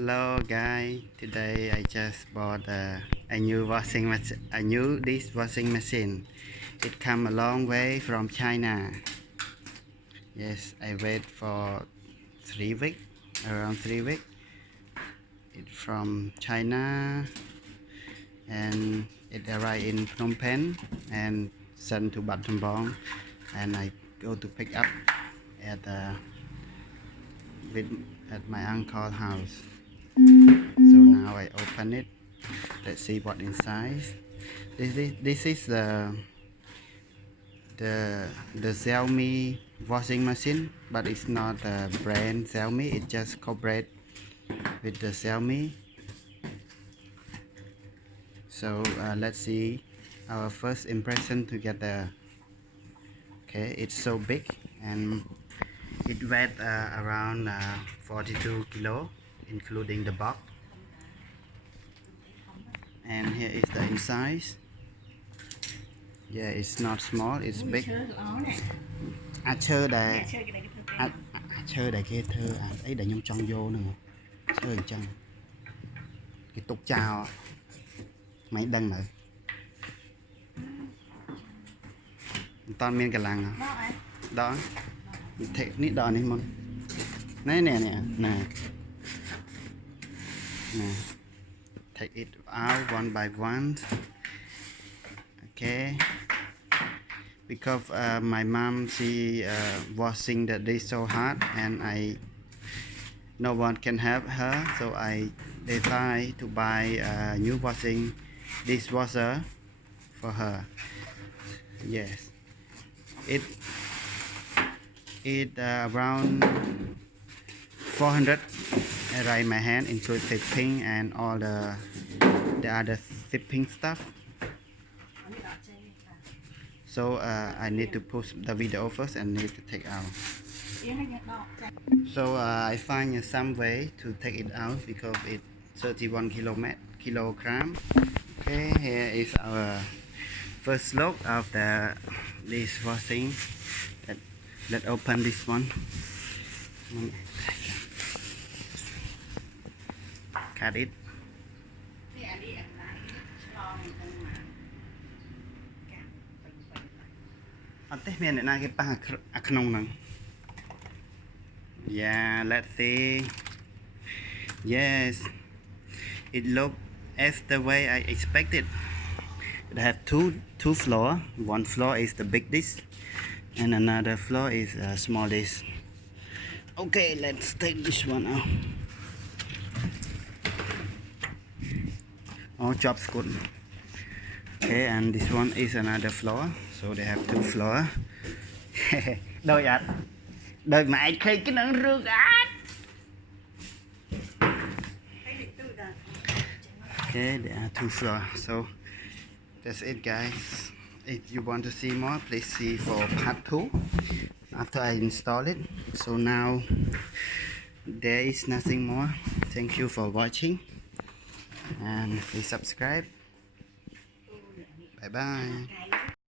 Hello guys, today I just bought a new dishwashing machine. It come a long way from China. Yes, I wait for 3 weeks, around 3 weeks. It's from China and it arrived in Phnom Penh and sent to Battambang, and I go to pick up at at my uncle's house. So now I open it. Let's see what inside. This is the Xiaomi washing machine, but it's not the brand Xiaomi. It just cooperate with the Xiaomi. So let's see our first impression together. Okay, it's so big and it weighs around 42 kilo, including the box. And here is the inside. Yeah, it's not small, it's big. Chơi đây chơi đây kia thơ ấy để nhung trong vô nữa chơi chân cái tục chào máy đăng nữa toàn miền cả làng đó thế nít đòn đi môn nè nè nè nè nè take it out one by one. Okay, because my mom she washing the dish so hard and no one can help her, so I decide to buy a new dishwasher for her. Yes, it around 400 right my hand, include shipping and all the other shipping stuff. So I need to push the video first and need to take out. So I find some way to take it out because it's 31 kilogram. Okay, here is our first look of the dishwashing. Let's open this one. Cut it. Yeah, let's see. Yes, it look as the way I expected. It have two floor. One floor is the big dish and another floor is a small dish. Okay, let's take this one out. Oh, job's good. Okay, and this one is another floor, so they have two floor. Đôi ạ, đôi mà anh thấy cái nắng rước á. Okay, there are two floors, so that's it guys. If you want to see more, please see for part 2 after I install it. So now there is nothing more. Thank you for watching and please subscribe. Bye bye.